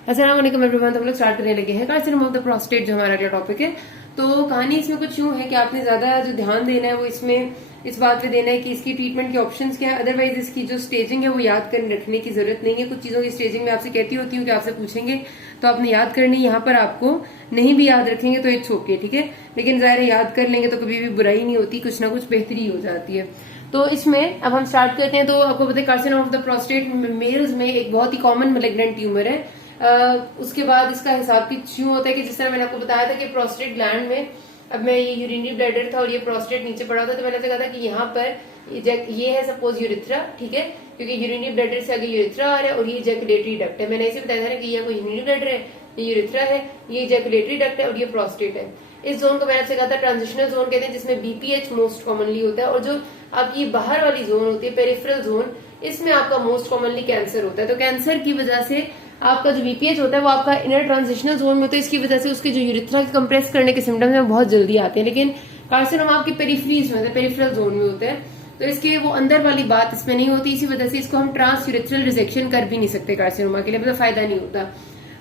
अस्सलाम वालेकुम एवरीवन। तो हम लोग स्टार्ट करने लगे हैं कार्सिनोमा ऑफ द प्रोस्टेट, जो हमारा अगला टॉपिक है। तो कहानी इसमें कुछ यूं है कि आपने ज्यादा जो ध्यान देना है वो इसमें इस बात पे देना है कि इसकी ट्रीटमेंट के ऑप्शंस क्या है। अदरवाइज इसकी जो स्टेजिंग है वो याद कर रखने की जरूरत नहीं है। कुछ चीजों की स्टेजिंग में आपसे कहती होती हूँ कि आपसे पूछेंगे तो आपने याद करनी, यहाँ पर आपको नहीं भी याद रखेंगे तो इट्स ओके, ठीक है। लेकिन जाहिर याद कर लेंगे तो कभी भी बुराई नहीं होती, कुछ ना कुछ बेहतरी हो जाती है। तो इसमें अब हम स्टार्ट करते हैं। तो आपको पता है carcinoma of the prostate males में एक बहुत ही कॉमन मैलिग्नेंट ट्यूमर है। उसके बाद इसका हिसाब क्यों होता है कि जिस तरह मैंने आपको बताया था कि प्रोस्टेट ग्लैंड में, अब मैं ये यूरिनरी ब्लैडर था और ये प्रोस्टेट नीचे पड़ा था, तो मैंने कहा था कि यहाँ पर ये है सपोज यूरिथ्रा, ठीक है, क्योंकि यूरिनरी ब्लैडर से आगे यूरिथ्रा आ रहा है और ये इजैकुलेटरी डक्ट है। मैंने ऐसे बताया था ना कि ये कोई यूरिनरी ब्लैडर है, ये यूरिथ्रा है, ये इजैकुलेटरी डक्ट है और ये प्रोस्टेट है। इस जोन को मैंने आपसे कहा था ट्रांजिशनल जोन कहते हैं, जिसमें बीपीएच मोस्ट कॉमनली होता है। और जो आपकी बाहर वाली जोन होती है पेरिफेरल जोन, इसमें आपका मोस्ट कॉमनली कैंसर होता है। तो कैंसर की वजह से आपका जो बीपीएच होता है वो आपका इनर ट्रांजिशनल जोन में होता है। इसकी वजह से उसके जो यूरिथ्रा के कंप्रेस करने के सिम्टम्स हैं बहुत जल्दी आते हैं। लेकिन कार्सिनोमा आपकी पेरिफेरीज में, पेरिफेरल जोन में होता है, तो इसके वो अंदर वाली बात इसमें नहीं होती। इसी वजह से इसको हम ट्रांस यूरिथ्रल रिजेक्शन कर भी नहीं सकते कार्सिनोमा के लिए, मतलब फायदा नहीं होता।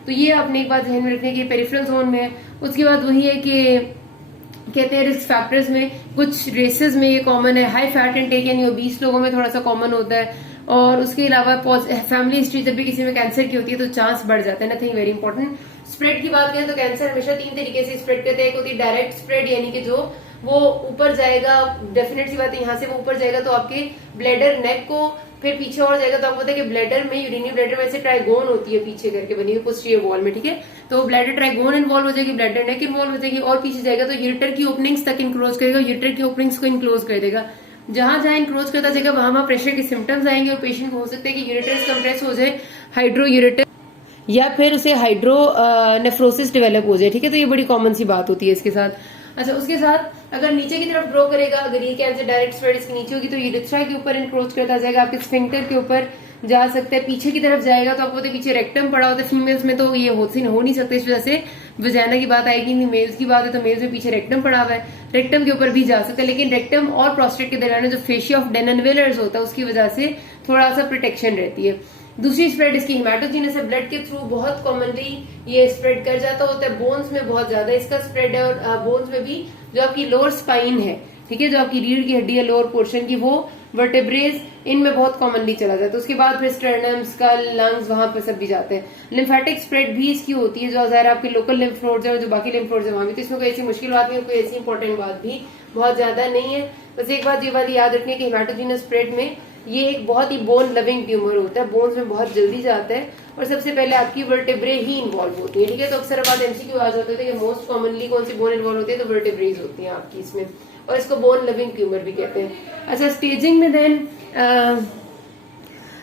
तो ये आपने एक बात ध्यान में रखनी है कि पेरिफेरल जोन में। उसके बाद वही है कि कहते हैं रिस्क फैक्टर्स में कुछ रेसेस में ये कॉमन है। हाई फैट इंटेक यानी ओबीस लोगों में थोड़ा सा कॉमन होता है। और उसके अलावा फैमिली हिस्ट्री जब भी किसी में कैंसर की होती है तो चांस बढ़ जाता है। Nothing very important. स्प्रेड की बात करें तो कैंसर हमेशा 3 तरीके से स्प्रेड करते हैं। एक होती है डायरेक्ट स्प्रेड, यानी कि जो वो ऊपर जाएगा, डेफिनेट सी बात है, यहाँ से वो ऊपर जाएगा तो आपके ब्लैडर नेक को, फिर पीछे और जाएगा तो आपको पता है कि ब्लैडर में, यूरिनरी ब्लैडर में से ट्राइगोन होती है पीछे करके बनी हुई पोस्टीरियर वॉल में, ठीक है। तो ब्लैडर ट्राइगोन इन्वॉल्व हो जाएगी, ब्लैडर नेक इन्वॉल्व हो जाएगी और पीछे जाएगा तो यूरिटर की ओपनिंग्स तक इनक्लोज करेगा, यूरिटर की ओपनिंग्स को इनक्लोज कर देगा। जहां जहां इनक्लोज करता जाएगा वहां प्रेशर के सिम्टम्स आएंगे और पेशेंट को हो सकता है कि यूरिटर्स कंप्रेस हो जाए, हाइड्रो यूरिटर, या फिर उसे हाइड्रो नेफ्रोसिस डेवलप हो जाए, ठीक है। तो ये बड़ी कॉमन सी बात होती है इसके साथ। अच्छा, उसके साथ अगर नीचे की तरफ ग्रो करेगा, अगर ये कैंसर डायरेक्ट स्प्रेड इसके नीचे होगी तो यूरिथ्रा के ऊपर इनक्रोच करता जाएगा, आपके स्फिंक्टर के ऊपर जा सकता है। पीछे की तरफ जाएगा तो आपको पीछे रेक्टम पड़ा होता है। फीमेल्स में तो ये हो नहीं सकता, इस वजह से वजाना की बात आएगी। मेल्स की बात है तो मेल्स में पीछे रेक्टम पड़ा हुआ है, रेक्टम के ऊपर भी जा सकता है। लेकिन रेक्टम और प्रोस्टेट के दरमियान जो फेशिया ऑफ डेननवेलर्स होता है उसकी वजह से थोड़ा सा प्रोटेक्शन रहती है। दूसरी स्प्रेड इसकी हिमेटोजीनस है, ब्लड के थ्रू बहुत कॉमनली ये स्प्रेड कर जाता होता है। बोन्स में बहुत ज्यादा इसका स्प्रेड है और बोन्स में भी जो आपकी लोअर स्पाइन है, ठीक है, जो आपकी रीढ़ की हड्डी है लोअर पोर्शन की, वो वर्टेब्रेज इनमें बहुत कॉमनली चला जाता है। उसके बाद फिर स्टर्नम, स्कल, लंग्स, वहां पर सब भी जाते हैं। लिम्फेटिक स्प्रेड भी इसकी होती है, जो ज़ाहिर आपके लोकल लिम्फ नोड्स है और जो बाकी लिम्फ नोड्स है वहां भी। तो इसमें कोई ऐसी मुश्किल बात नहीं, कोई ऐसी इंपॉर्टेंट बात भी बहुत ज्यादा नहीं है। बस एक बात ये वाली याद रखनी है कि हिमेटोजीनस स्प्रेड में ये एक बहुत ही बोन लविंग ट्यूमर होता है, बोन्स में बहुत जल्दी जाता है और सबसे पहले आपकी वर्टेब्रे ही इन्वॉल्व होती है, ठीक है। तो अक्सर बात एमसीक्यू आ जाता है कि मोस्ट कॉमनली कौन सी बोन इन्वॉल्व होती है, तो वर्टेब्रेज होती है आपकी इसमें, और इसको बोन लविंग ट्यूमर भी कहते हैं। अच्छा, स्टेजिंग में देन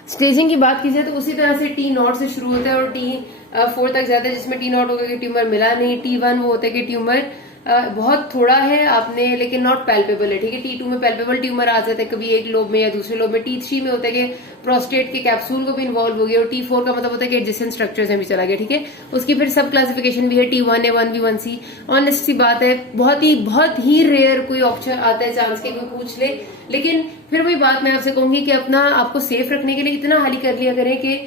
स्टेजिंग की बात कीजिए तो उसी तरह से T0 से शुरू होता है और T4 तक जाता है, जिसमें T0 होगा कि ट्यूमर मिला नहीं, T1 वो होता है कि ट्यूमर बहुत थोड़ा है आपने लेकिन नॉट पैल्पेबल है, ठीक है। T2 में पैल्पेबल ट्यूमर आ जाता है कभी एक लोब में या दूसरे लोब में। T3 में होता है कि प्रोस्टेट के कैप्सूल को भी इन्वॉल्व हो गया और T4 का मतलब होता है कि एडजेसेंट स्ट्रक्चर्स में भी चला गया, ठीक है। उसकी फिर सब क्लासिफिकेशन भी है, T1A, 1B, 1C। ऑनेस्ट सी बात है, बहुत ही रेयर कोई ऑप्शन आता है चांस के कोई पूछ ले। लेकिन फिर वही बात मैं आपसे कहूंगी कि अपना आपको सेफ रखने के लिए इतना हाली कर लिया करें कि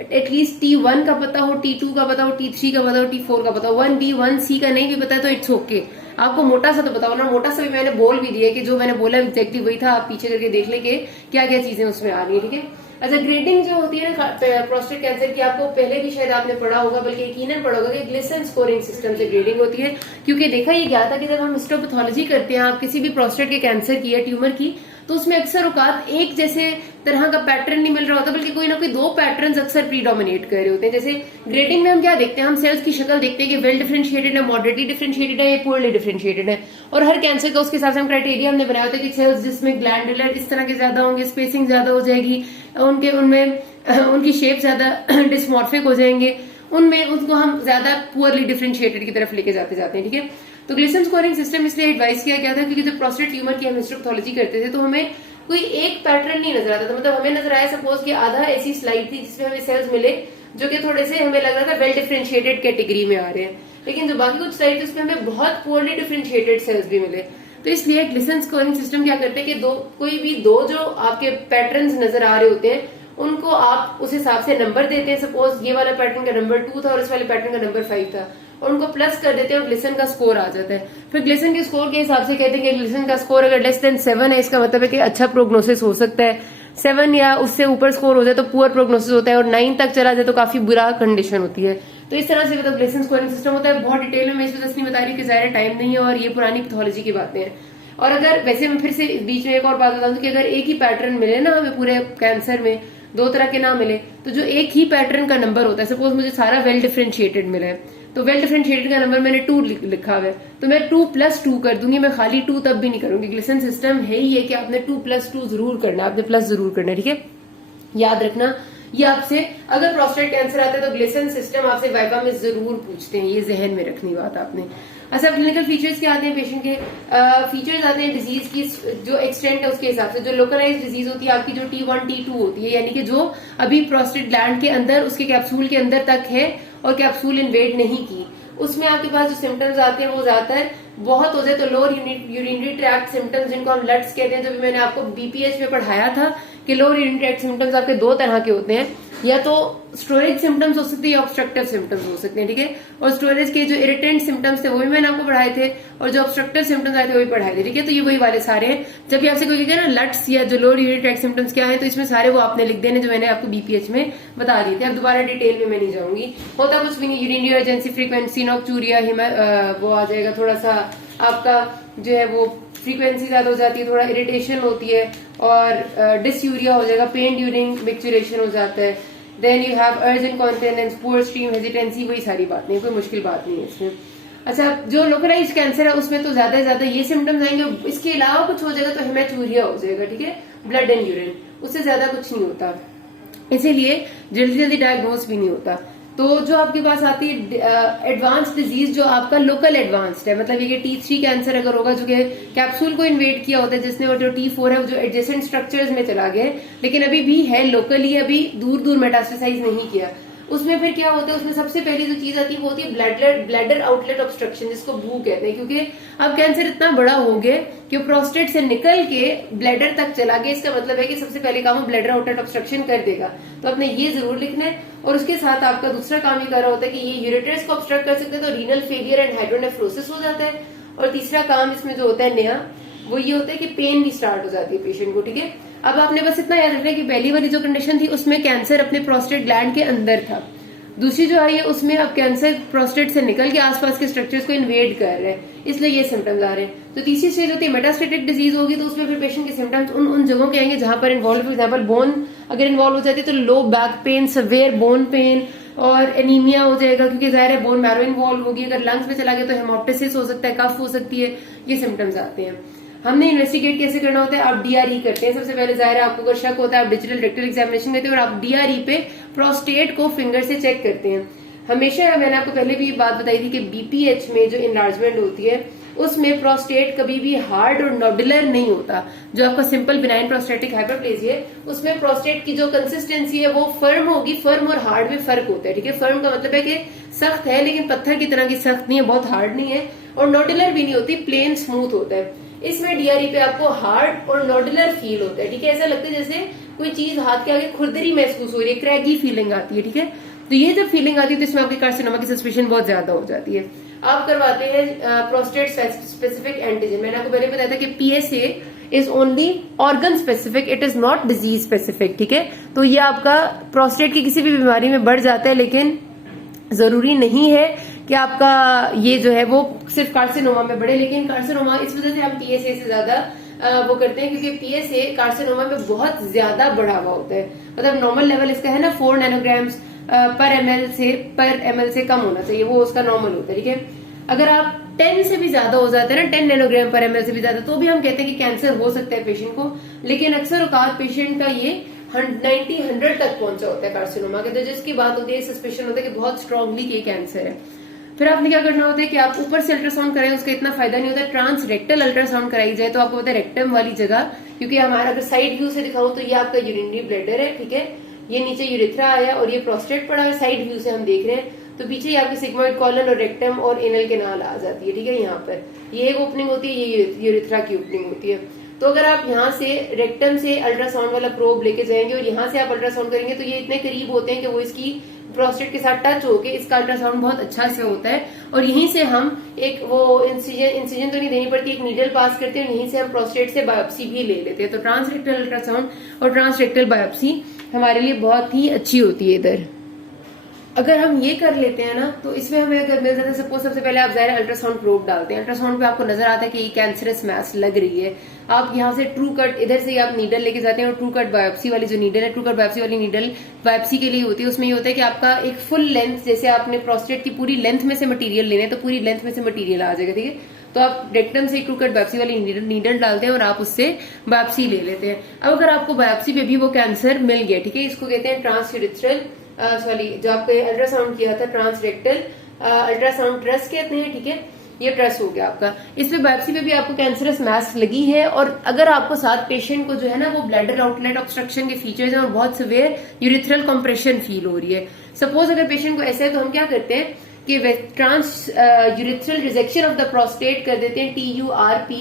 एटलीस्ट T1 का पता हो, T2 का पता हो, T3 का पता हो, T4 का पता हो। 1B, 1C का नहीं भी पता है तो इट्स ओके। आपको मोटा सा तो पता हो ना, मोटा सा भी मैंने बोल भी दिया कि जो मैंने बोला एग्जैक्टली वही था, आप पीछे करके देख ले कि क्या क्या चीजें उसमें आ रही है, ठीक है। अच्छा, ग्रेडिंग जो होती है ना प्रोस्टेट कैंसर की, आपको पहले भी शायद आपने पढ़ा होगा, बल्कि यकीनन पढ़ा होगा कि ग्लिसन स्कोरिंग सिस्टम से ग्रेडिंग होती है। क्योंकि देखा ये गया था कि जब हम हिस्टोपैथोलॉजी करते हैं आप किसी भी प्रोस्टेट के कैंसर की या ट्यूमर की, तो उसमें अक्सर औकात एक जैसे तरह का पैटर्न नहीं मिल रहा होता, बल्कि कोई ना कोई 2 पैटर्न्स अक्सर प्रीडोमिनेट कर रहे होते हैं। जैसे ग्रेडिंग में हम क्या देखते हैं, हम सेल्स की शक्ल देखते हैं कि वेल डिफरेंशिएटेड है, मॉडरेटली डिफरेंशिएटेड है या पुअरली डिफरेंशिएटेड है। और हर कैंसर का उसके हिसाब से हम क्राइटेरिया हमने बनाया होता है कि सेल्स जिसमें ग्लैंडुलर इस तरह के ज्यादा होंगे, स्पेसिंग ज्यादा हो जाएगी, उनकी शेप ज्यादा डिस्मॉर्फिक हो जाएंगे, उनमें उनको हम ज्यादा पुअरली डिफरेंशिएटेड की तरफ लेके जाते हैं, ठीक है। तो ग्लिसन स्कोरिंग सिस्टम इसलिए एडवाइस किया गया था क्योंकि जब प्रोस्टेट ट्यूमर की हम हिस्टोपैथोलॉजी करते थे तो हमें कोई एक पैटर्न नहीं नजर आता था। मतलब हमें नजर आया सपोज कि आधा ऐसी स्लाइड थी जिसमें हमें सेल्स मिले जो कि थोड़े से हमें लग रहा था वेल डिफरेंशिएटेड कैटेगरी में आ रहे हैं, लेकिन जो बाकी कुछ स्लाइड थी उसमें हमें बहुत पुअरली डिफरेंशिएटेड सेल्स भी मिले। तो इसलिए ग्लिसन स्कोरिंग सिस्टम क्या करते हैं कि कोई भी दो जो आपके पैटर्न्स नजर आ रहे होते हैं उनको आप उस हिसाब से नंबर देते हैं। सपोज ये वाला पैटर्न का नंबर 2 था और इस वाले पैटर्न का नंबर 5 था, और उनको प्लस कर देते हैं और ग्लिसन का स्कोर आ जाता है। फिर ग्लिसन के स्कोर के हिसाब से कहते हैं कि ग्लिसन का स्कोर अगर लेस देन 7 है, इसका मतलब है कि अच्छा प्रोग्नोसिस हो सकता है। 7 या उससे ऊपर स्कोर हो जाए तो पुअर प्रोग्नोसिस होता है, और 9 तक चला जाए तो काफी बुरा कंडीशन होती है। तो इस तरह से मतलब ग्लिसन स्कोरिंग सिस्टम होता है। बहुत डिटेल में मैं इस वजह से नहीं बता रही कि ज्यादा टाइम नहीं है और ये पुरानी पैथोलॉजी की बातें हैं। और अगर वैसे मैं फिर से बीच में एक और बात बताऊं कि अगर एक ही पैटर्न मिले ना हमें पूरे कैंसर में, 2 तरह के ना मिले, तो जो एक ही पैटर्न का नंबर होता है, सपोज मुझे सारा वेल डिफरेंशिएटेड मिला है, तो वेल डिफरेंशिएटेड का नंबर मैंने 2 लिखा हुआ है, तो मैं 2+2 कर दूंगी, मैं खाली 2 तब भी नहीं करूंगी। ग्लिसन सिस्टम है ही है कि आपने 2+2 जरूर करना है, आपने प्लस जरूर करना है, ठीक है। याद रखना ये आपसे अगर प्रोस्टेट कैंसर आता है तो ग्लिसन सिस्टम आपसे वाइवा में जरूर पूछते हैं, ये जहन में रखनी बात आपने। अच्छा, क्लिनिकल फीचर्स क्या आते हैं पेशेंट के? फीचर्स आते हैं डिजीज की जो एक्सटेंट है उसके हिसाब से। जो लोकलाइज डिजीज होती है आपकी, जो T1 T2 होती है, यानी कि जो अभी प्रोस्टेट ग्लैंड के अंदर उसके कैप्सूल के अंदर तक है और कैप्सूल इन्वेड नहीं की, उसमें आपके पास जो सिम्टम्स आते हैं वो ज्यादातर बहुत हो जाए तो लोअर यूरिनरी ट्रैक्ट सिम्टम्स, जिनको हम लट्स कहते हैं, जो भी मैंने आपको बीपीएच में पढ़ाया था कि लोअर यूरिनरी ट्रैक्ट सिम्टम्स आपके 2 तरह के होते हैं, या तो स्टोरेज सिम्टम्स हो सकते हैं या ऑब्स्ट्रक्टिव सिम्टम्स हो सकते हैं, ठीक है। और स्टोरेज के जो इरिटेंट सिम्टम्स थे वो भी मैंने आपको पढ़ाए थे, और जो ऑब्स्ट्रक्टिव सिम्टम्स आए थे वो भी पढ़ाए थे, ठीक है। तो ये वही वाले सारे हैं। जब भी आपसे कोई कहेगा ना लट्स या जो लोअर यूरिनरी ट्रैक्ट सिम्टम्स क्या है, तो इसमें सारे वो आपने लिख देने जो मैंने आपको बीपीएच में बता दिए थे। अब दोबारा डिटेल में मैं नहीं जाऊंगी, होता कुछ भी नहीं। यूरिनरी अर्जेंसी फ्रीक्वेंसी, नॉक्टूरिया, वो आ जाएगा, थोड़ा सा आपका जो है वो फ्रीक्वेंसी ज्यादा हो जाती है, थोड़ा इरिटेशन होती है, और डिसयूरिया हो जाएगा, पेन ड्यूरिंग मिक्चुरेशन हो जाता है। देन यू हैव अर्ज इनकॉन्टिनेंस, पुअर स्ट्रीम, हेजिटेंसी, वही सारी बात नहीं, कोई मुश्किल बात नहीं है इसमें। अच्छा, जो लोकलाइज्ड कैंसर है उसमें तो ज्यादा से ज्यादा ये सिम्टम्स आएंगे, इसके अलावा कुछ हो जाएगा तो हेमेटूरिया हो जाएगा, ठीक है, ब्लड एंड यूरिन, उससे ज्यादा कुछ नहीं होता, इसीलिए जल्दी जल्दी डायग्नोज भी नहीं होता। तो जो आपके पास आती है एडवांस डिजीज, जो आपका लोकल एडवांस्ड है, मतलब ये कि T3 कैंसर अगर होगा जो कि कैप्सूल को इन्वेड किया होता है जिसने, और जो T4 है वो जो एडजेसेंट स्ट्रक्चर्स में चला गया, लेकिन अभी भी है लोकली, अभी दूर दूर मेटास्टेसाइज नहीं किया, उसमें फिर क्या होता है, उसमें सबसे पहली जो चीज आती है वो होती है ब्लैडर आउटलेट ऑब्स्ट्रक्शन, जिसको भू कहते हैं, क्योंकि अब कैंसर इतना बड़ा हो गया कि प्रोस्टेट से निकल के ब्लैडर तक चला गया। इसका मतलब है कि सबसे पहले काम ब्लैडर आउटलेट ऑब्स्ट्रक्शन कर देगा, तो आपने ये जरूर लिखना है। और उसके साथ आपका दूसरा काम ये कर रहा होता है कि ये यूरेटर्स को ऑब्स्ट्रक्ट कर सकते हैं, तो रीनल फेलियर एंड हाइड्रोनेफ्रोसिस हो जाता है। और तीसरा काम इसमें जो होता है नया, वो ये होता है कि पेन भी स्टार्ट हो जाती है पेशेंट को, ठीक है। अब आपने बस इतना याद रखना है कि पहली वाली जो कंडीशन थी उसमें कैंसर अपने प्रोस्टेट ग्लैंड के अंदर था, दूसरी जो आई है उसमें अब कैंसर प्रोस्टेट से निकल के आसपास के स्ट्रक्चर्स को इन्वेड कर रहे हैं, इसलिए ये सिम्टम्स आ रहे हैं। तो तीसरी स्टेज होती है मेटास्टेटिक डिजीज होगी, तो उसमें फिर पेशेंट के सिम्टम्स उन जगहों के आएंगे जहां पर इन्वॉल्व, फॉर एग्जाम्पल बोन अगर इन्वॉल्व हो जाती है तो low back pain, severe bone pen और एनीमिया हो जाएगा, क्योंकि जाहिर है बोन मैरो इन्वॉल्व होगी। अगर लंग्स में चला गया तो हेमोप्टिसिस हो सकता है, कफ हो सकती है, ये सिम्टम्स आते हैं। हमने इन्वेस्टिगेट कैसे करना होता है, आप डीआरई करते हैं सबसे पहले। जाहिर है आपको अगर शक होता है आप डिजिटल रेक्टल एग्जामिनेशन करते हैं और आप डीआरई पे प्रोस्टेट को फिंगर से चेक करते हैं। हमेशा मैंने आपको पहले भी बात बताई थी कि बीपीएच में जो इनलार्जमेंट होती है उसमें प्रोस्टेट कभी भी हार्ड और नोडुलर नहीं होता। जो आपका सिंपल बिनाइन प्रोस्टेटिक हाइपरप्लेजिया है उसमें प्रोस्टेट की जो कंसिस्टेंसी है वो फर्म होगी। फर्म और हार्ड में फर्क होता है, ठीक है। फर्म का मतलब है कि सख्त है लेकिन पत्थर की तरह की सख्त नहीं है, बहुत हार्ड नहीं है, और नोडुलर भी नहीं होती, प्लेन स्मूथ होता है। इसमें डीआरई पे आपको हार्ड और नोडुलर फील होता है, ठीक है। ऐसा लगता है जैसे कोई चीज हाथ के आगे खुरदरी महसूस हो रही है, क्रैगी फीलिंग आती है, ठीक है। तो ये जब फीलिंग आती है तो इसमें आपकी कार्सिनोमा की सस्पेशन बहुत ज्यादा हो जाती है। आप करवाते हैं प्रोस्टेट स्पेसिफिक एंटीजन। मैंने आपको पहले बताया था कि PSA is only organ specific, it is not disease specific, ठीक है। तो ये आपका प्रोस्टेट की किसी भी बीमारी में बढ़ जाता है, लेकिन जरूरी नहीं है कि आपका ये जो है वो सिर्फ कार्सिनोमा में बढ़े। लेकिन कार्सिनोमा इस वजह से हम पीएसए से ज्यादा वो करते हैं क्योंकि पीएसए कार्सिनोमा में बहुत ज्यादा बढ़ावा होता है। मतलब नॉर्मल लेवल इसका है ना 4 नैनोग्राम्स पर एमएल से कम होना चाहिए, वो उसका नॉर्मल होता है, ठीक है। अगर आप 10 से भी ज्यादा हो जाते हैं ना, 10 नैनोग्राम पर एमएल से भी ज्यादा, तो भी हम कहते हैं कि कैंसर हो सकता है पेशेंट को। लेकिन अक्सर औकात पेशेंट का ये 90-100 तक पहुंचा होता है कार्सिनोमा के, तो जिसकी बात होती है सस्पेशन होता है कि बहुत स्ट्रांगली कि कैंसर है। फिर आपने क्या करना होता है कि आप ऊपर से अल्ट्रासाउंड कराएं, उसका इतना फायदा नहीं होता। ट्रांस रेक्टल अल्ट्रासाउंड कराई जाए तो आपको पता है रेक्टम वाली जगह, क्योंकि हमारा अगर साइड व्यू से दिखाऊं तो ये आपका यूरिनरी ब्लैडर है, ठीक है। ये नीचे यूरिथ्रा आया और ये प्रोस्टेट पड़ा है, साइड व्यू से हम देख रहे हैं। तो पीछे आपकी सिग्मोइड कॉलन और रेक्टम और एनल केनाल आ जाती है, ठीक है। यहाँ पर ये एक ओपनिंग होती है, ये यूरिथ्रा की ओपनिंग होती है। तो अगर आप यहाँ से रेक्टम से अल्ट्रासाउंड वाला प्रोब लेके जाएंगे और यहाँ से आप अल्ट्रासाउंड करेंगे तो ये इतने करीब होते हैं कि वो इसकी प्रोस्टेट के साथ टच होके इसका अल्ट्रासाउंड बहुत अच्छा से होता है। और यहीं से हम एक वो इंसिजन तो नहीं देनी पड़ती, एक नीडल पास करते हैं और यहीं से हम प्रोस्टेट से बायोप्सी भी ले लेते हैं। तो ट्रांसरेक्टल अल्ट्रासाउंड और ट्रांसरेक्टल बायोप्सी हमारे लिए बहुत ही अच्छी होती है इधर। अगर हम ये कर लेते हैं ना तो इसमें हमें अगर मिल जाता है, सपोज सबसे पहले आप जाहिर अल्ट्रासाउंड प्रोब डालते हैं, अल्ट्रासाउंड पे आपको नजर आता है कि ये कैंसरस मैस लग रही है, आप यहाँ से ट्रू कट इधर से आप नीडल लेके जाते हैं और ट्रू कट बायोप्सी वाली जो नीडल है, ट्रू कट बायोप्सी वाली नीडल बायोप्सी के लिए होती है। उसमें ये होता है कि आपका एक फुल लेंथ, जैसे आपने प्रोस्टेट की पूरी लेंथ में से मटीरियल लेने तो पूरी लेंथ में से मटीरियल आ जाएगा, ठीक है। तो आप रेक्टम से ट्रू कट बायोप्सी वाली नीडल डालते हैं और आप उससे बायोप्सी ले लेते हैं। अब अगर आपको बायोप्सी पे भी वो कैंसर मिल गया, ठीक है, इसको कहते हैं ट्रांसयूरेथ्रल जो आपके अल्ट्रासाउंड किया था ट्रांसरेक्टल अल्ट्रासाउंड ट्रस कहते हैं, ठीक है, ये ट्रस हो गया आपका। इसमें बायोप्सी पे भी आपको कैंसरस मैस लगी है और अगर आपको साथ पेशेंट को जो है ना वो ब्लैडर आउटलेट ऑब्स्ट्रक्शन के फीचर्स हैं और बहुत सिवियर यूरिथ्रल कंप्रेशन फील हो रही है। सपोज अगर पेशेंट को ऐसा है तो हम क्या करते हैं कि trans urethral rejection of the prostate कर देते हैं, TURP।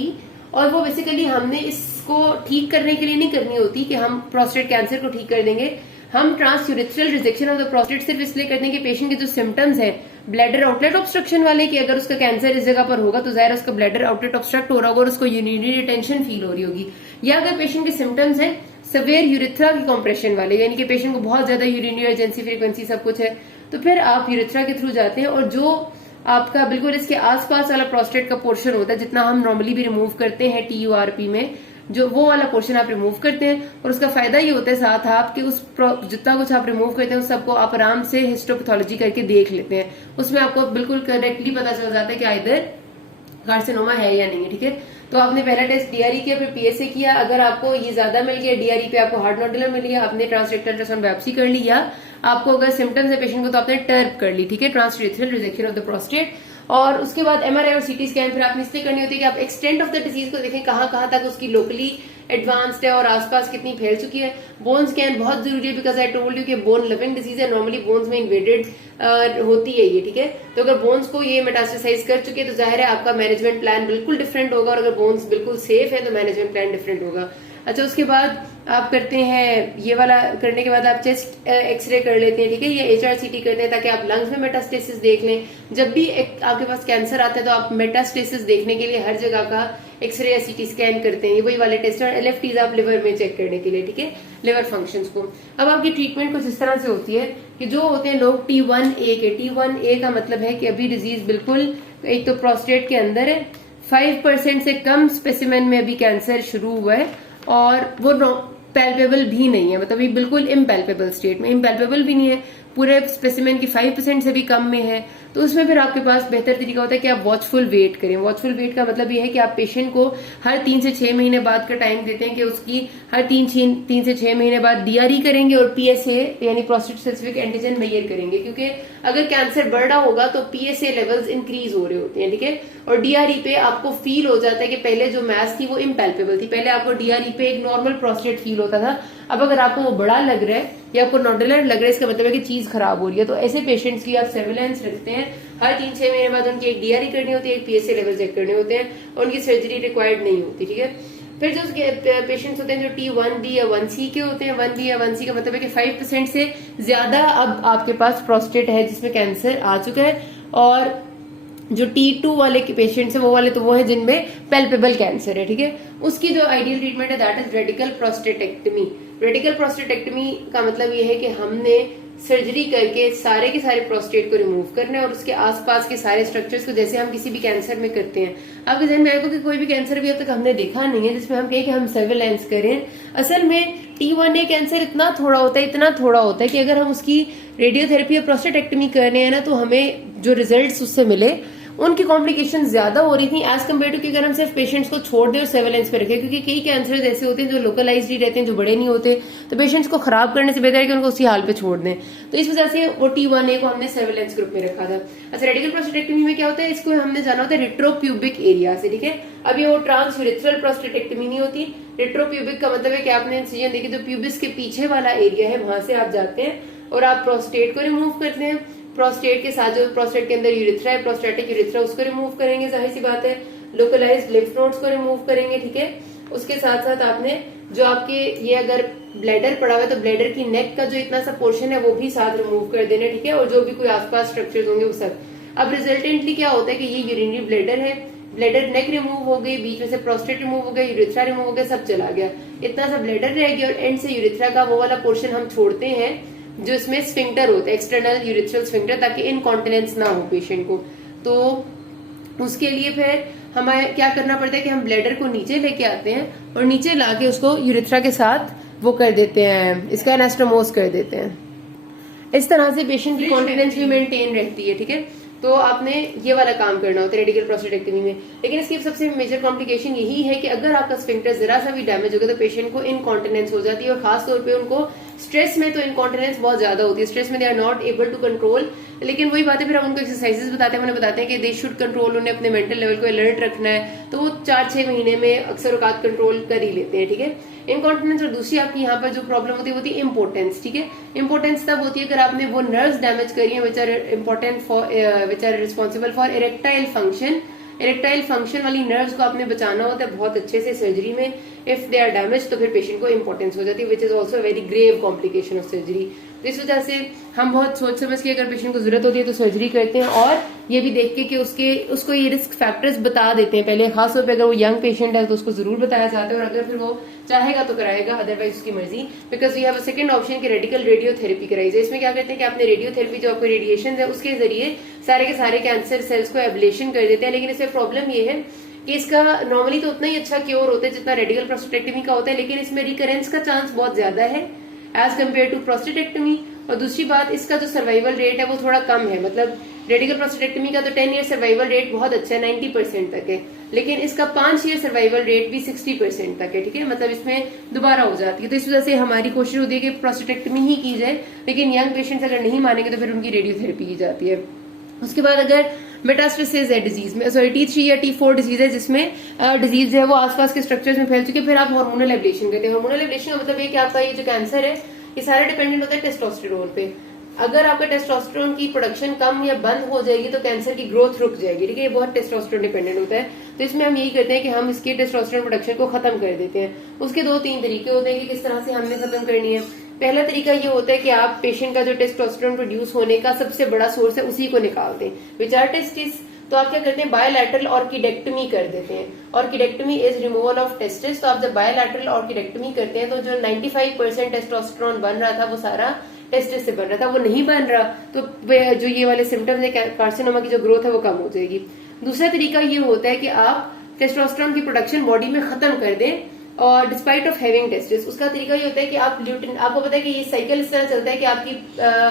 और वो बेसिकली हमने इसको ठीक करने के लिए नहीं करनी होती कि हम प्रोस्टेट कैंसर को ठीक कर देंगे, हम transurethral rejection of the prostate सिर्फ इसलिए करते हैं कि पेशेंट के जो सिम्टम्स हैं ब्लैडर आउटलेट ऑब्स्ट्रक्शन वाले, कि अगर उसका कैंसर इस जगह पर होगा तो जाहिर उसका ब्लैडर आउटलेट ऑब्स्ट्रक्ट हो रहा होगा और उसको यूरिनरी रिटेंशन फील हो रही होगी, या अगर पेशेंट के सिम्टम्स हैं सिवियर यूरिथ्रा की कॉम्प्रेशन वाले, यानी कि पेशेंट को बहुत ज्यादा यूरिनरी अर्जेंसी फ्रीक्वेंसी सब कुछ है, तो फिर आप यूरिथ्रा के थ्रू जाते हैं और जो आपका बिल्कुल इसके आसपास वाला प्रोस्टेट का पोर्शन होता है जितना हम नॉर्मली भी रिमूव करते हैं TURP में, जो वो वाला पोर्शन आप रिमूव करते हैं। और उसका फायदा ये होता है साथ आप कि उस जितना कुछ आप रिमूव करते हैं उस सबको आप आराम से हिस्टोपैथोलॉजी करके देख लेते हैं, उसमें आपको बिल्कुल करेक्टली पता चल जाता है कि इधर कार्सिनोमा है या नहीं, ठीक है। तो आपने पहला टेस्ट DRE किया, फिर PSA किया, अगर आपको ये ज्यादा मिल गया DRE पे आपको हार्ड नोडुलर मिल गया, आपने ट्रांसरेक्टल अल्ट्रासाउंड बायोप्सी कर ली, या आपको अगर सिम्टम्स है पेशेंट को तो आपने टर्प कर ली, ठीक है, transurethral rejection of the prostate. और उसके बाद MRI और CT स्कैन फिर आपने इसलिए करनी होती है कि आप एक्सटेंट ऑफ द डिजीज को देखें, कहाँ कहाँ तक उसकी लोकली एडवांस्ड है और आसपास कितनी फैल चुकी है। बोन स्कैन बहुत जरूरी है बिकॉज आई टोल्ड यू कि बोन लिविंग डिजीज है, नॉर्मली बोन्स में इन्वेडेड होती है ये, ठीक है। तो अगर बोन्स को ये मेटास्टेसाइज कर चुके हैं तो जाहिर है आपका मैनेजमेंट प्लान बिल्कुल डिफरेंट होगा, और अगर बोन्स बिल्कुल सेफ है तो मैनेजमेंट प्लान डिफरेंट होगा। अच्छा, उसके बाद आप करते हैं ये वाला करने के बाद आप चेस्ट एक्सरे कर लेते हैं, ठीक है, ये HRCT करते हैं ताकि आप लंग्स में मेटास्टेसिस देख लें। जब भी आपके पास कैंसर आता है तो आप मेटास्टेसिस देखने के लिए हर जगह का एक्सरे या CT स्कैन करते हैं, ये वही वाले टेस्ट। और LFTs आप लिवर में चेक करने के लिए, ठीक है, लिवर फंक्शंस को। अब आपकी ट्रीटमेंट कुछ इस तरह से होती है कि जो होते हैं लोग T1A के, T1A का मतलब है कि अभी डिजीज बिल्कुल एक तो प्रोस्टेट के अंदर है, 5% से कम स्पेसिमेन में अभी कैंसर शुरू हुआ है और वो पैल्पेबल भी नहीं है, मतलब ये बिल्कुल इम्पैल्पेबल स्टेट में, इम्पैल्पेबल भी नहीं है, पूरे स्पेसिमेन की 5% से भी कम में है। तो उसमें फिर आपके पास बेहतर तरीका होता है कि आप वॉचफुल वेट करें। वॉचफुल वेट का मतलब ये है कि आप पेशेंट को हर 3 से 6 महीने बाद का टाइम देते हैं कि उसकी हर 3 से 6 महीने बाद DRE करेंगे और PSA यानी प्रोस्टेट स्पेसिफिक एंटीजन मेजर करेंगे, क्योंकि अगर कैंसर बढ़ रहा होगा तो PSA लेवल्स इंक्रीज हो रहे होते हैं, ठीक है। और DRE पे आपको फील हो जाता है कि पहले जो मैस थी वो इम्पैल्पेबल थी, पहले आपको DRE पे एक नॉर्मल प्रोस्टेट फील होता था, अब अगर आपको वो बड़ा लग रहा है या आपको नोडुलर लग रहा है इसका मतलब है कि चीज खराब हो रही है। तो ऐसे पेशेंट्स की आप सर्विलांस रखते हैं, हर 3-6 महीने बाद उनकी एक DRE करनी होती है, एक PSA लेवल चेक करने होते हैं और उनकी सर्जरी रिक्वायर्ड नहीं होती, ठीक है। फिर जो पेशेंट्स होते हैं जो T1B या 1C के होते हैं, 1B या 1C का मतलब है कि 5% से ज्यादा अब आपके पास प्रोस्टेट है जिसमें कैंसर आ चुका है, और जो T2 वाले के पेशेंट्स है वो है जिनमें पैल्पेबल कैंसर है, ठीक है। उसकी जो आइडियल ट्रीटमेंट है that is radical prostatectomy. Radical prostatectomy का मतलब ये है कि हमने सर्जरी करके सारे के सारे प्रोस्टेट को रिमूव करना है और उसके आसपास के सारे स्ट्रक्चर्स को, जैसे हम किसी भी कैंसर में करते हैं। आपके जहन में आएगा कि कोई भी कैंसर भी अब तक हमने देखा नहीं है जिसमें हम कहें कि हम सर्वेलेंस करें। असल में T1A कैंसर इतना थोड़ा होता है कि अगर हम उसकी रेडियोथेरेपी या प्रोस्टेटेक्टमी कर रहे हैं ना तो हमें जो रिजल्ट उससे मिले उनकी कॉम्प्लिकेशन ज्यादा हो रही थी एज कम्पेयर टू कि अगर हम सिर्फ पेशेंट्स को छोड़ दें और सर्वेलेंस पे रखें, क्योंकि कई कैंसर ऐसे होते हैं जो लोकलाइज्ड ही रहते हैं, जो बड़े नहीं होते, तो पेशेंट्स को खराब करने से बेहतर है कि उनको उसी हाल पे छोड़ दें। तो इस वजह से वो T1A को हमने सर्वेलेंस ग्रुप में रखा था। अच्छा, रेडिकल प्रोस्टेटेक्टमी में क्या होता है, इसको हमने जाना होता है रेट्रोप्यूबिक एरिया से, ठीक है। अब ये वो ट्रांसयूरेथ्रल प्रोस्टेटेक्टमी नहीं होती। रेट्रोप्यूबिक का मतलब है कि आपने इंसिजन देखी जो प्यूबिस के पीछे वाला एरिया है वहां से आप जाते हैं और आप प्रोस्टेट को रिमूव करते हैं। प्रोस्टेट के साथ जो प्रोस्टेट के अंदर यूरिथ्रा है, प्रोस्टेटिक यूरिथ्रा, उसको रिमूव करेंगे, जाहिर सी बात है। लोकलाइज्ड लिम्फ नोड्स को रिमूव करेंगे, ठीक है। उसके साथ साथ आपने जो आपके ये अगर ब्लैडर पड़ा हुआ है तो ब्लैडर की नेक का जो इतना सा पोर्शन है वो भी साथ रिमूव कर देना, ठीक है, और जो भी कोई आसपास स्ट्रक्चर्स होंगे वो सब। अब रिजल्टेंटली क्या होता है कि ये यूरिनरी ब्लैडर है, ब्लैडर नेक रिमूव हो गई, बीच में से प्रोस्टेट रिमूव हो गया, यूरिथ्रा रिमूव हो गया, सब चला गया, इतना सा ब्लैडर रह गया और एंड से यूरिथ्रा का वो वाला पोर्शन हम छोड़ते हैं जो इसमें स्फिंक्टर होता है, एक्सटर्नल यूरिथ्रल स्फिंक्टर, ताकि इनकॉन्टिनेंस ना हो पेशेंट को। तो उसके लिए फिर हमें क्या करना पड़ता है कि हम ब्लैडर को नीचे लेके आते हैं और नीचे लाके उसको यूरिथ्रा के साथ वो कर देते हैं, इसका एनास्टोमोस कर देते हैं। इस तरह से पेशेंट की कॉन्फिडेंस भी मेंटेन रहती है, ठीक है। तो आपने ये वाला काम करना होता है रेडिकल प्रोस्टेटेक्टमी में। लेकिन इसकी सबसे मेजर कॉम्प्लिकेशन यही है कि अगर आपका स्फिंक्टर जरा सा भी डैमेज हो गया तो पेशेंट को इनकॉन्टिनेंस हो जाती है, और खासतौर पे उनको स्ट्रेस में तो इनकॉन्टिनेंस बहुत ज्यादा होती है, स्ट्रेस में they are not able to control. लेकिन वही बात है, फिर हम उनको एक्सरसाइजेस बताते हैं, उन्हें बताते हैं कि दे शुड कंट्रोल, उन्हें अपने मेंटल लेवल को अलर्ट रखना है, तो वो 4-6 महीने में अक्सर औकात कंट्रोल कर ही लेते हैं, ठीक है। इनकॉन्टिनेंस। और दूसरी आपकी यहाँ पर जो प्रॉब्लम होती है वो होती है इम्पोर्टेंस, ठीक है। इम्पोर्टेंस तब होती है अगर आपने वो नर्व्स डैमेज करी है which are important for, which are responsible for erectile function. Erectile function वाली नर्व्स को आपने बचाना होता है बहुत अच्छे से सर्जरी में। इफ दे आर डैमेज तो फिर पेशेंट को इम्पोर्टेंस हो जाती है, which is also very grave complication of surgery. तो इस वजह से हम बहुत सोच समझ के अगर पेशेंट को जरूरत होती है तो सर्जरी करते हैं, और ये भी देख के कि उसको ये रिस्क फैक्टर्स बता देते हैं पहले, खासतौर पे अगर वो यंग पेशेंट है तो उसको जरूर बताया जाता है, और अगर फिर वो चाहेगा तो कराएगा, अदरवाइज उसकी मर्जी। Because we have a second option कि रेडिकल रेडियोथेरेपी कराई जाए। इसमें क्या करते हैं कि आपने रेडियोथेरेपी जो आपको रेडिएशन है उसके जरिए सारे के सारे कैंसर सेल्स को एब्लेशन कर देते हैं। लेकिन इसमें प्रॉब्लम ये है कि इसका नॉर्मली तो उतना ही अच्छा क्योर होता है जितना रेडिकल प्रोस्टेटेक्टमी का होता है, लेकिन इसमें रिकरेंस का चांस बहुत ज्यादा है एज कम्पेयर टू प्रोस्टेटेक्टमी। और दूसरी बात, इसका जो सर्वाइवल रेट है वो थोड़ा कम है, मतलब रेडिकल प्रोस्टेटेक्टमी का तो 10 ईयर सर्वाइवल रेट बहुत अच्छा है, 90% तक है, लेकिन इसका 5 ईयर सर्वाइवल रेट भी 60% तक है, ठीक है। मतलब इसमें दोबारा हो जाती है। तो इस वजह से हमारी कोशिश होती है कि प्रोस्टेटेक्टमी ही की जाए, लेकिन यंग पेशेंट्स अगर नहीं मानेंगे तो फिर उनकी रेडियोथेरेपी की जाती है। उसके बाद अगर मेटास्टेसिस है डिजीज में, सॉरी T3 या T4 डिजीज है जिसमें डिजीज है वो आसपास के स्ट्रक्चर्स में फैल चुके, फिर आप हार्मोनल एब्लेशन करते हैं। हार्मोनल एब्लेशन का मतलब ये कि आपका ये जो कैंसर है ये सारा डिपेंडेंट होता है टेस्टोस्टेरोन पे। अगर आपका टेस्टोस्टेरोन की प्रोडक्शन कम या बंद हो जाएगी तो कैंसर की ग्रोथ रुक जाएगी, ठीक है। ये बहुत टेस्टोस्टेरोन डिपेंडेंट होता है। तो इसमें हम यही करते हैं कि हम इसके टेस्टोस्टेरोन प्रोडक्शन को खत्म कर देते हैं। उसके 2-3 तरीके होते हैं कि किस तरह से हमने खत्म करनी है। पहला तरीका ये होता है कि आप पेशेंट का जो टेस्टोस्टेरोन प्रोड्यूस होने का सबसे बड़ा सोर्स है उसी को निकाल दें, विच आर टेस्टिस। तो आप क्या करते हैं, बायोलैटरल ऑर्किडेक्टमी कर देते हैं। ऑर्किडेक्टमी इज रिमूवल ऑफ टेस्टिस। तो आप जब बायोलैटरल ऑर्किडेक्टमी करते हैं तो जो 95% टेस्टोस्टेरोन बन रहा था वो सारा टेस्टिस से बन रहा था, वो नहीं बन रहा, तो जो ये वाले सिम्टम्स है कार्सिनोमा की जो ग्रोथ है वो कम हो जाएगी। दूसरा तरीका ये होता है कि आप टेस्टोस्टेरोन की प्रोडक्शन बॉडी में खत्म कर दें और डिस्पाइट ऑफ हैविंग टेस्टिस। उसका तरीका ये होता है कि आप ल्यूटिन, आपको पता है कि ये साइकिल इस तरह चलता है कि आपकी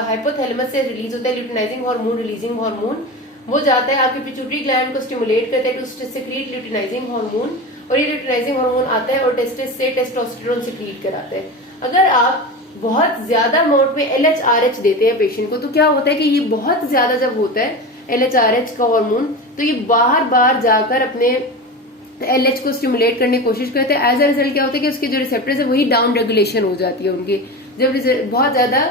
हाइपोथैलेमस से रिलीज होता है ल्यूटिनाइजिंग हार्मोन, रिलीजिंग हार्मोन, वो जाता है आपके पिट्यूटरी ग्लैंड को स्टिमुलेट करता है टू सिक्रीट ल्यूटिनाइजिंग हार्मोन, और ये ल्यूटिनाइजिंग हार्मोन आता है और टेस्टिस से टेस्टोस्टेरोन सिक्रीट कराता है। अगर आप बहुत ज्यादा अमाउंट में LHRH देते हैं पेशेंट को तो क्या होता है कि ये बहुत ज्यादा जब होता है LHRH का हार्मोन तो ये बार बार जाकर अपने LH को स्टिमुलेट करने की कोशिश करते हैं। एज अ रिजल्ट क्या होता है कि उसके जो रिसेप्टर्स है वही डाउन रेगुलेशन हो जाती है उनकी। जब बहुत ज्यादा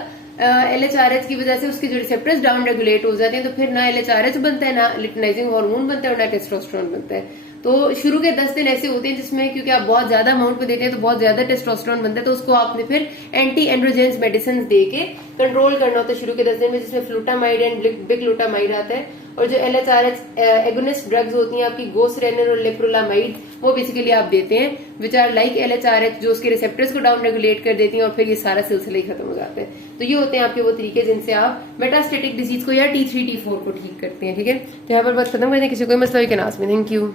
LHRH की वजह से उसके जो रिसेप्टर्स डाउन रेगुलेट हो जाते हैं तो फिर ना LHRH बनता है, ना ल्यूटिनाइजिंग हार्मोन बनता है और ना टेस्टोस्टेरोन बनता है। तो शुरू के 10 दिन ऐसे होते हैं जिसमें क्योंकि आप बहुत ज्यादा अमाउंट में देते हैं तो बहुत ज्यादा टेस्टोस्टेरोन बनता है, तो उसको आपने फिर एंटी एंड्रोजेंस मेडिसिन दे के कंट्रोल करना होता है शुरू के 10 दिन में, जिसमें फ्लूटामाइड एंड बिग्लूटामाइड आता है। और जो LHRH एगोनिस्ट ड्रग्स होती हैं आपकी गोसरेनिन और लेप्रोलामाइड, वो बेसिकली आप देते हैं विच आर लाइक LHRH, जो उसके रिसेप्टर्स को डाउन रेगुलेट कर देती हैं और फिर ये सारा सिलसिला ही खत्म हो जाता है। तो ये होते हैं आपके वो तरीके जिनसे आप मेटास्टेटिक डिजीज को या T3 T4 को ठीक करते हैं, ठीक है। तो यहाँ पर बात खत्म करते हैं। किसी कोई मसला हो can ask me. Thank you.